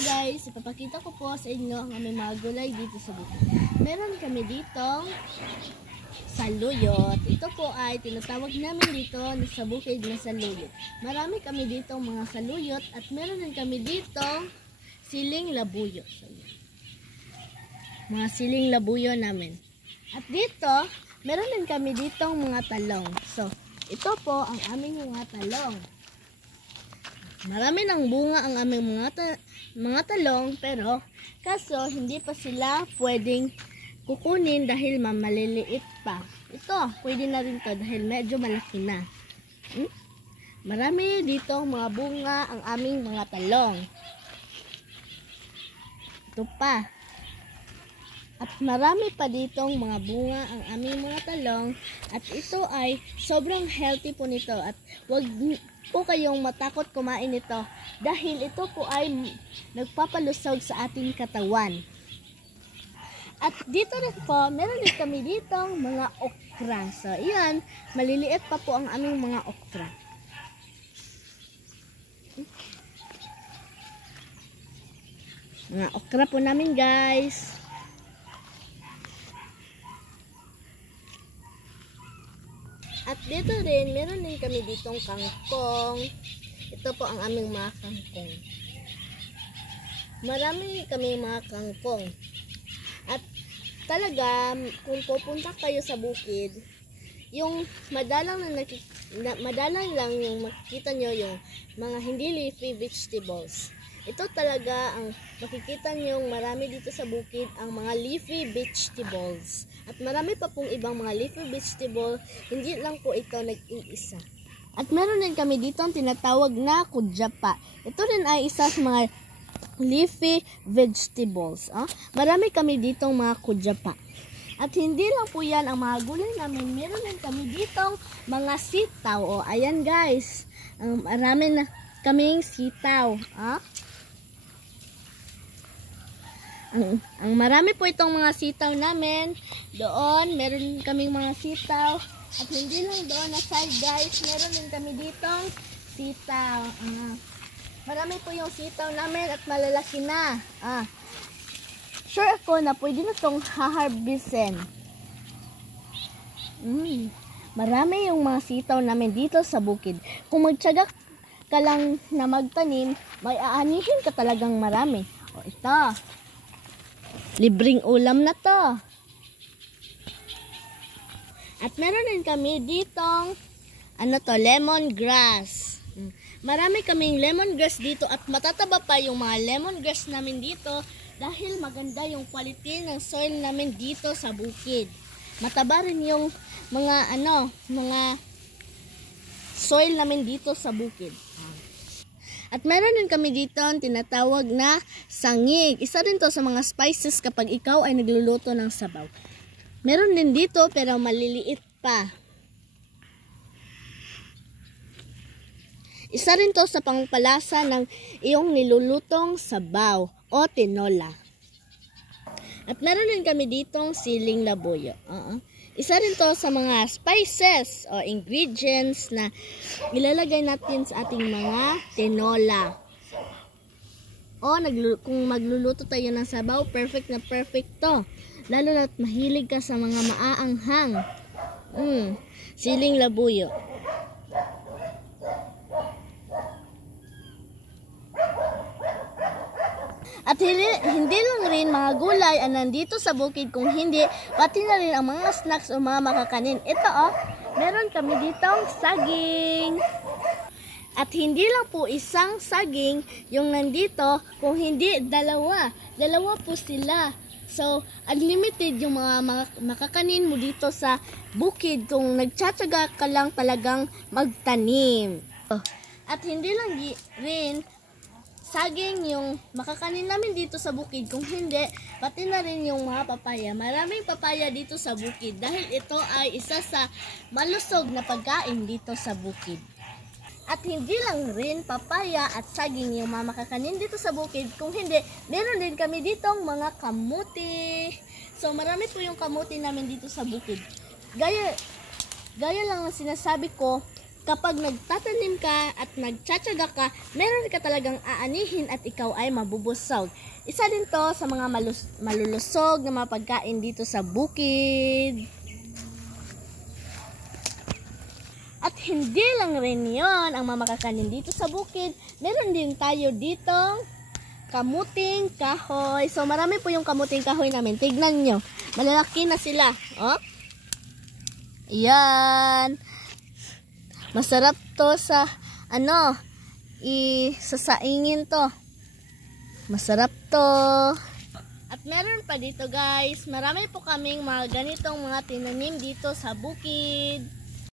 guys, ipapakita ko po sa inyo ang aming mga gulay dito sa bukid. Meron kami ditong saluyot. Ito po ay tinatawag namin dito sa bukid na saluyot. Marami kami ditong mga saluyot at meron din kami ditong siling labuyo. So, mga siling labuyo namin. At dito, meron din kami ditong mga talong. So, ito po ang aming mga talong. Marami ng bunga ang aming mga talong, pero kaso hindi pa sila pwedeng kukunin dahil maliliit pa. Ito, pwede na rin to dahil medyo malaki na. Marami dito mga bunga ang aming mga talong. Ito pa. At marami pa ditong mga bunga ang aming mga talong. At ito ay sobrang healthy po nito. At wag po kayong matakot kumain ito. Dahil ito po ay nagpapalusog sa ating katawan. At dito rin po, meron din kami ditong mga okra. So, iyan, maliliit pa po ang aming mga okra. Mga okra po namin, guys. At dito rin, meron din kami ditong kangkong. Ito po ang aming mga kangkong. Marami kami mga kangkong. At talaga, kung pupunta kayo sa bukid, yung madalang lang yung makikita nyo yung mga hindi leafy vegetables. Ito talaga ang makikita nyo marami dito sa bukid, ang mga leafy vegetables. At marami pa pong ibang mga leafy vegetable, hindi lang po ito nag-iisa. At meron din kami dito ang tinatawag na kudyapa. Ito rin ay isa sa mga leafy vegetables. Marami kami ditong mga kudyapa. At hindi lang po yan ang mga gulay namin. Meron din kami ditong mga sitaw. Ayan guys. Marami na kaming sitaw. Ang marami po itong mga sitaw namin. Doon, meron kaming mga sitaw. At hindi lang doon na side guys. Meron din kami ditong sitaw. Marami po yung sitaw namin at malalaki na. Sure ako na pwede na itong haharbisin. Marami yung mga sitaw namin dito sa bukid. Kung magtiyaga ka lang na magtanim, may aanihin ka talagang marami. Ito. Libreng ulam na to. At meron din kami ditong lemongrass. Marami kaming lemongrass dito at matataba pa yung mga lemongrass namin dito dahil maganda yung quality ng soil namin dito sa bukid. Mataba rin yung mga soil namin dito sa bukid. At meron din kami dito ang tinatawag na sangig. Isa rin to sa mga spices kapag ikaw ay nagluluto ng sabaw. Meron din dito pero maliliit pa. Isa rin to sa pangpalasa ng iyong nilulutong sabaw o tinola. At meron din kami ditong siling labuyo. Isa rin to sa mga spices o ingredients na ilalagay natin sa ating mga tinola. Kung magluluto tayo ng sabaw, perfect na perfect to. Lalo na't mahilig ka sa mga maaanghang. Siling labuyo. At hindi lang rin mga gulay ang nandito sa bukid, kung hindi, pati na rin ang mga snacks o mga makakanin. Ito meron kami ditong saging. At hindi lang po isang saging yung nandito, kung hindi dalawa. Dalawa po sila. So, unlimited yung mga makakanin mo dito sa bukid kung nagtsatsaga ka lang talagang magtanim. At hindi lang rin saging yung makakanin namin dito sa bukid, kung hindi, pati na rin yung mga papaya. Maraming papaya dito sa bukid dahil ito ay isa sa malusog na pagkain dito sa bukid. At hindi lang rin papaya at saging yung mga makakanin dito sa bukid, kung hindi, meron din kami ditong mga kamuti. So marami po yung kamuti namin dito sa bukid. Gaya lang ang sinasabi ko, kapag nagtatanim ka at nagtsatsaga ka, meron ka talagang aanihin at ikaw ay mabubusog. Isa din to sa mga malulusog na mga pagkain dito sa bukid. At hindi lang rin yon ang mga makakanin dito sa bukid. Meron din tayo ditong kamuting kahoy. So marami po yung kamuting kahoy namin. Tignan nyo. Malalaki na sila. Oh. Yan. Masarap to sa sasaingin to. Masarap to. At meron pa dito guys. Marami po kaming mga ganitong mga tinanim dito sa bukid.